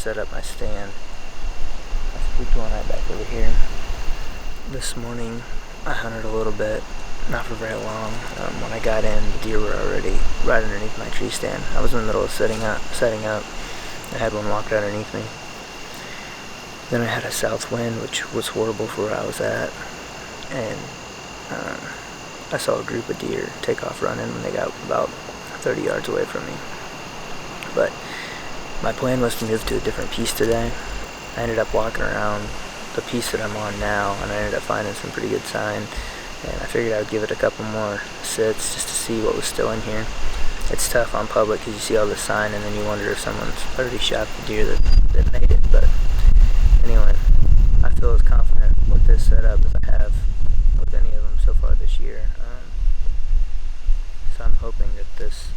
set up my stand. I spooked one right back over here. This morning I hunted a little bit, not for very long. When I got in, the deer were already right underneath my tree stand. I was in the middle of setting up. I had one walked underneath me. Then I had a south wind, which was horrible for where I was at, and I saw a group of deer take off running when they got about 30 yards away from me. But my plan was to move to a different piece today. I ended up walking around the piece that I'm on now, and I ended up finding some pretty good sign, and I figured I would give it a couple more sits just to see what was still in here. It's tough on public because you see all this sign and then you wonder if someone's already shot the deer that made it. But anyway, I feel as confident with this setup as I have with any of them so far this year. So I'm hoping that this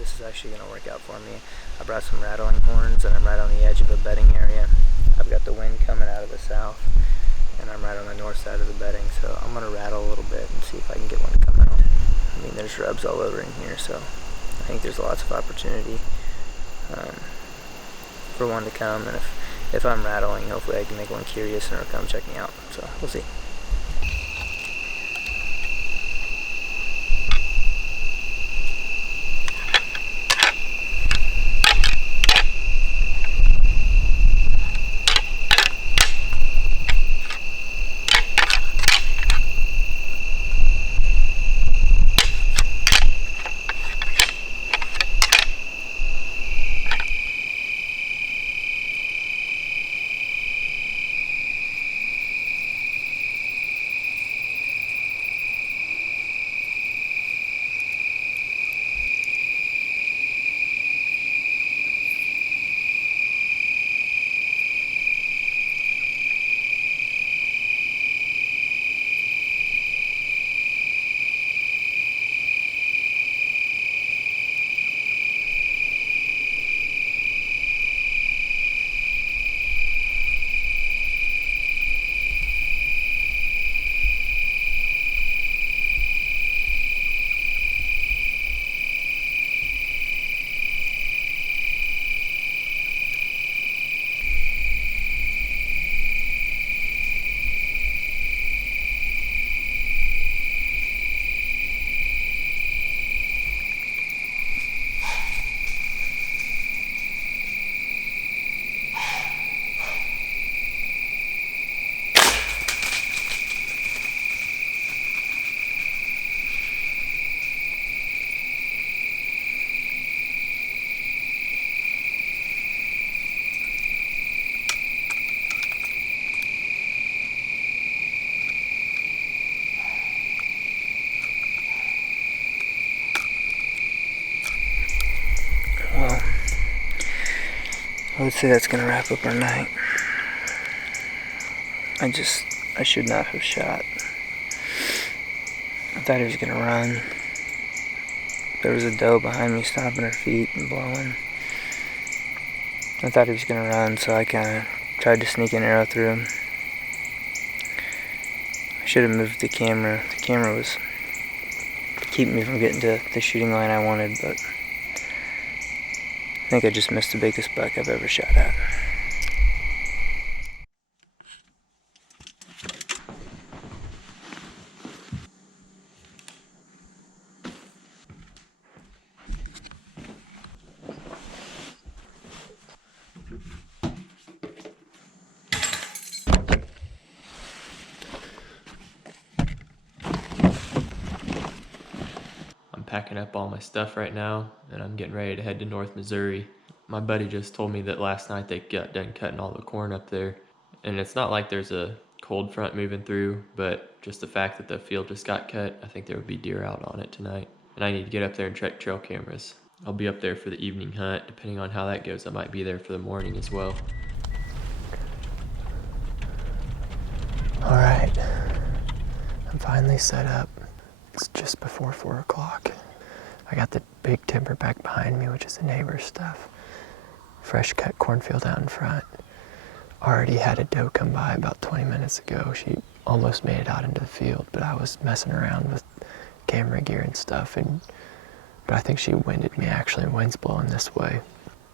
is actually going to work out for me. I brought some rattling horns, and I'm right on the edge of a bedding area. I've got the wind coming out of the south, and I'm right on the north side of the bedding, so I'm going to rattle a little bit and see if I can get one to come out. I mean, there's rubs all over in here, so I think there's lots of opportunity for one to come, and if I'm rattling, hopefully I can make one curious and it'll come check me out, so we'll see. Well, I would say that's going to wrap up our night. I should not have shot. I thought he was going to run. There was a doe behind me stomping her feet and blowing. I thought he was going to run, so I kind of tried to sneak an arrow through him. I should have moved the camera. The camera was keeping me from getting to the shooting line I wanted, but I think I just missed the biggest buck I've ever shot at. Packing up all my stuff right now, and I'm getting ready to head to North Missouri. My buddy just told me that last night they got done cutting all the corn up there, and it's not like there's a cold front moving through, but just the fact that the field just got cut, I think there would be deer out on it tonight, and I need to get up there and check trail cameras. I'll be up there for the evening hunt. Depending on how that goes, I might be there for the morning as well. Alright, I'm finally set up. It's just before 4 o'clock. I got the big timber back behind me, which is the neighbor's stuff. Fresh cut cornfield out in front. Already had a doe come by about 20 minutes ago. She almost made it out into the field, but I was messing around with camera gear and stuff, but I think she winded me actually. Wind's blowing this way.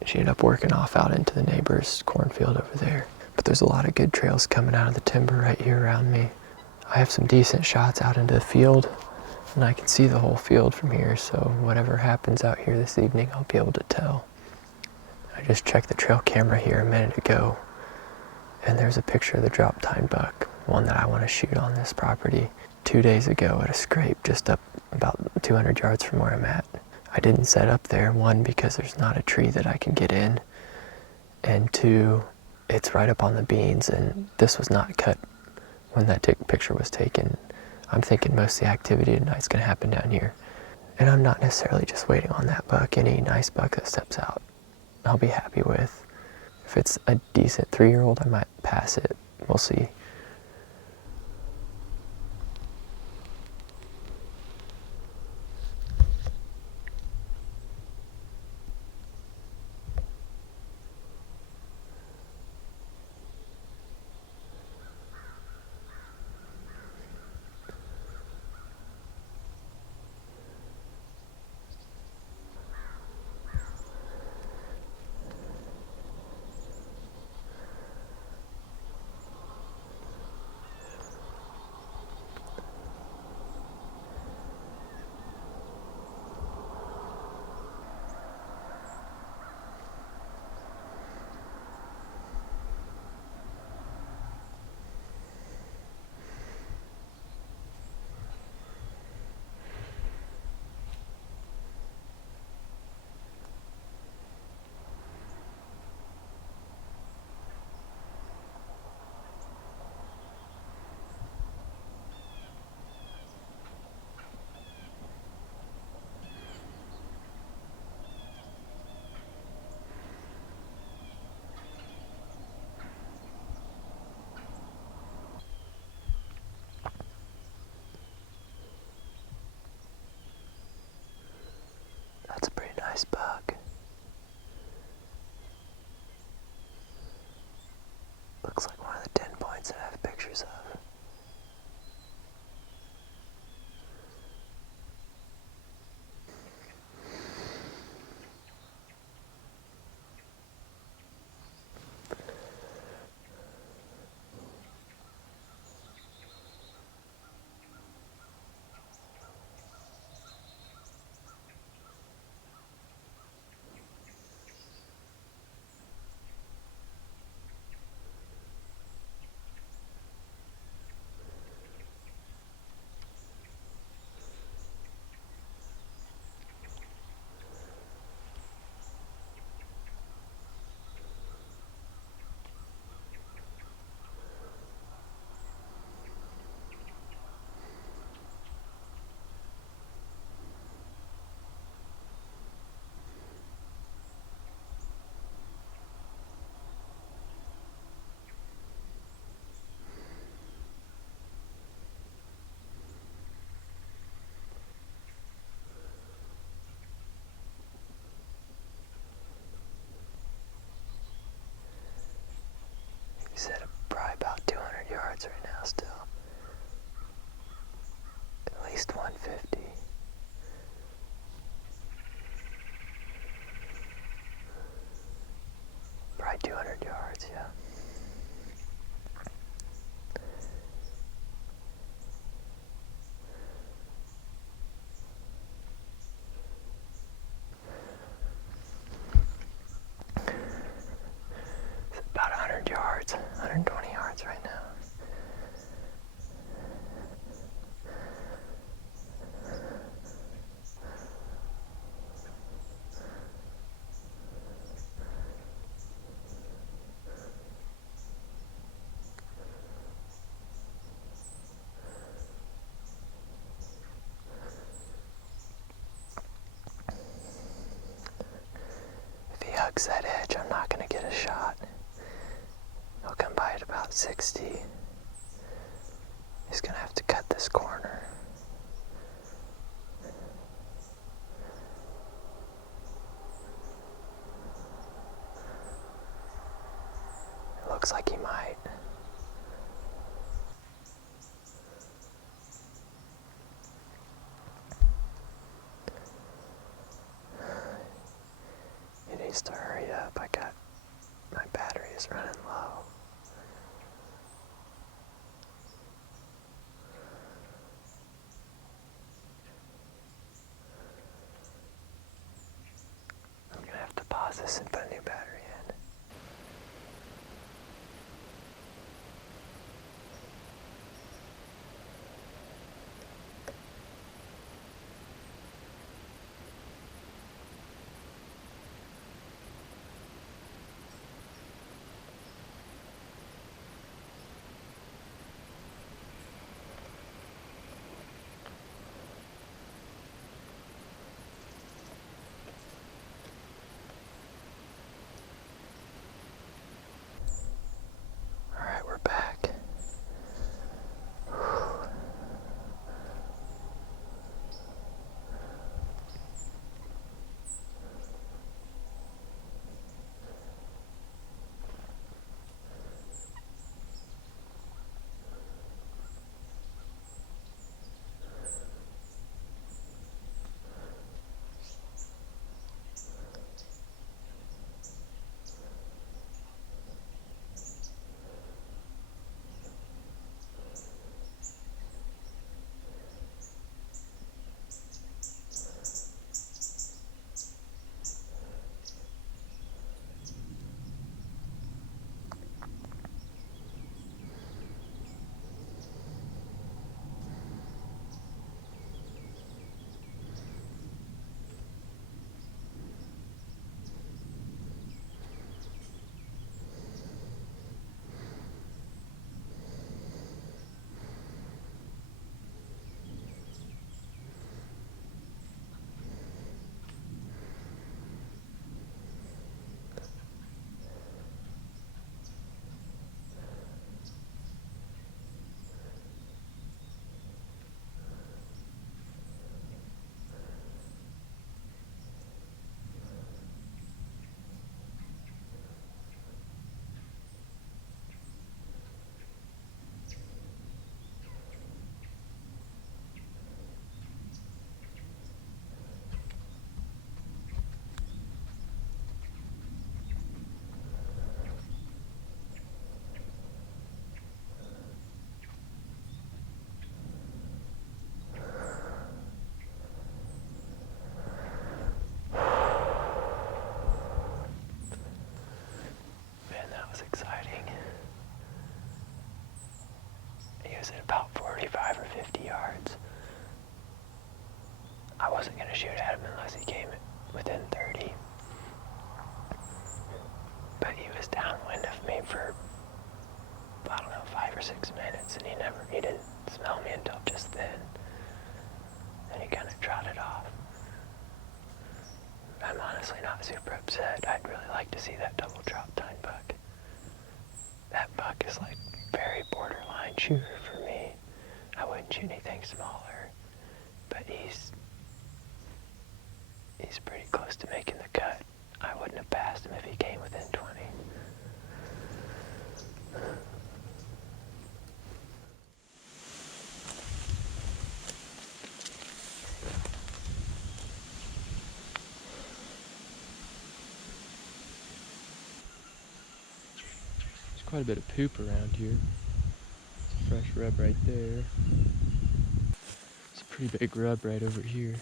She ended up working off out into the neighbor's cornfield over there. But there's a lot of good trails coming out of the timber right here around me. I have some decent shots out into the field, and I can see the whole field from here, so whatever happens out here this evening, I'll be able to tell. I just checked the trail camera here a minute ago, and there's a picture of the drop tine buck, one that I want to shoot on this property, 2 days ago at a scrape just up about 200 yards from where I'm at. I didn't set up there, one, because there's not a tree that I can get in, and two, it's right up on the beans, and this was not cut when that picture was taken. I'm thinking most of the activity tonight's going to happen down here. And I'm not necessarily just waiting on that buck. Any nice buck that steps out, I'll be happy with. If it's a decent 3-year-old, I might pass it. We'll see. That's a pretty nice buck. Looks like one of the 10 points that I have pictures of. He's at probably about 200 yards right now still. At least 150. Probably 200 yards, yeah. It's about 100 yards, 120 yards right now. If he hugs that edge, I'm not going to get a shot. He'll come by at about 60. He's going to have to cut this corner. It looks like he might. needs to hurry up. My battery is running low. I'm gonna have to pause this and put a new battery in. Alright, we're back. Man, that was exciting. He was at about 45 or 50 yards. I wasn't going to shoot at him unless he came within 30. But he was downwind of me for, I don't know, 5 or 6 minutes, and he didn't smell me until just then. And he kind of trotted off. I'm honestly not super upset. I'd really like to see that double drop tine buck. That buck is like very borderline shooter for me. I wouldn't shoot anything smaller, but he's pretty close to making the cut. I wouldn't have passed him if he came within 20. There's quite a bit of poop around here. It's a fresh rub right there. It's a pretty big rub right over here.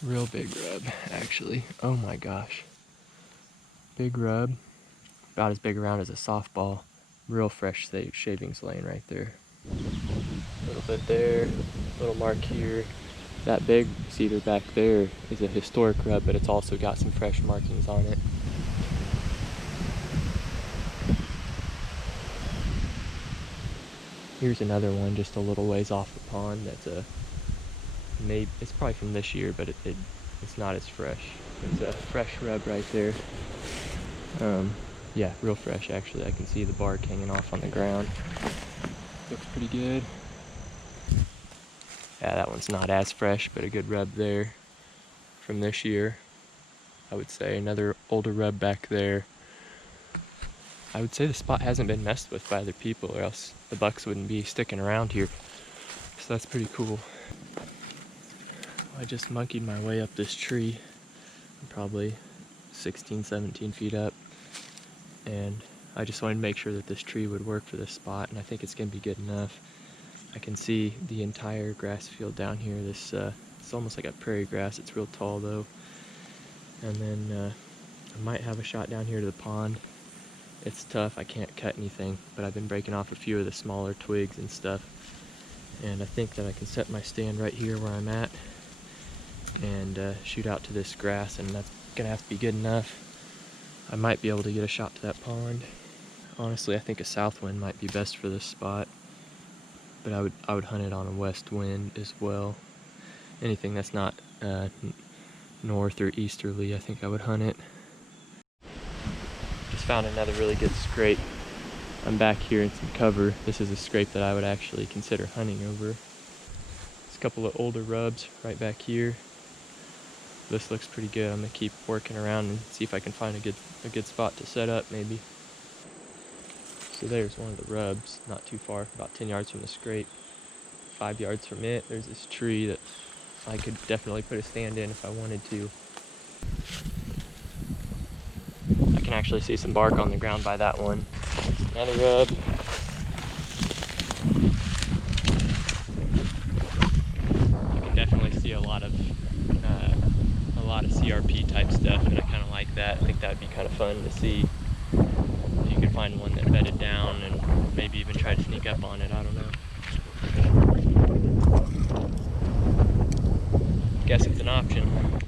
Real big rub, actually. Oh my gosh. Big rub. About as big around as a softball. Real fresh shavings laying right there. A little bit there, little mark here. That big cedar back there is a historic rub, but it's also got some fresh markings on it. Here's another one just a little ways off the pond. That's maybe it's probably from this year, but it's not as fresh. It's a fresh rub right there. Yeah, real fresh actually. I can see the bark hanging off on the ground. Looks pretty good. Yeah, that one's not as fresh, but a good rub there from this year. I would say another older rub back there. I would say the spot hasn't been messed with by other people, or else the bucks wouldn't be sticking around here. So that's pretty cool. I just monkeyed my way up this tree. probably 16, 17 feet up. And I just wanted to make sure that this tree would work for this spot, and I think it's gonna be good enough. I can see the entire grass field down here. It's almost like a prairie grass. It's real tall though. And then I might have a shot down here to the pond. It's tough, I can't cut anything, but I've been breaking off a few of the smaller twigs and stuff. And I think that I can set my stand right here where I'm at and shoot out to this grass, and that's gonna have to be good enough. I might be able to get a shot to that pond. Honestly, I think a south wind might be best for this spot, but I would hunt it on a west wind as well. Anything that's not north or easterly, I think I would hunt it. Just found another really good scrape. I'm back here in some cover. This is a scrape that I would actually consider hunting over. There's a couple of older rubs right back here. This looks pretty good. I'm gonna keep working around and see if I can find a good spot to set up maybe. So there's one of the rubs, not too far, about 10 yards from the scrape. 5 yards from it, there's this tree that I could definitely put a stand in if I wanted to. I can actually see some bark on the ground by that one. Another rub. You can definitely see a lot of CRP type stuff, and I kind of like that. I think that would be kind of fun to see if you could find one that bedded down and maybe even try to sneak up on it. I don't know. Guess it's an option.